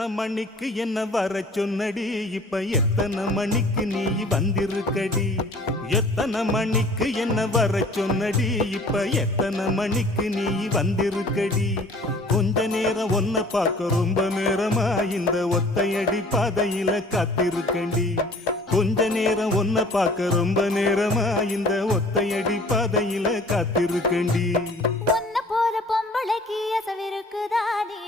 எத்தனை மணிக்கு என்ன வர சொன்னடி இப்ப எத்தனை மணிக்கு நீ வந்திருக்கடி எத்தனை மணிக்கு என்ன வர சொன்னடி இப்ப எத்தனை மணிக்கு நீ வந்திருக்கடி கொஞ்ச நேரம் ஒன்ன பார்க்க ரொம்ப நேரமா இந்த ஒத்தையடி பாதையில காத்திருக்கண்டி கொஞ்ச நேரம் ஒன்ன பார்க்க ரொம்ப நேரமா இந்த ஒத்தையடி பாதையில காத்திருக்கண்டி பொம்பளைக்கு அசவிருக்குதானே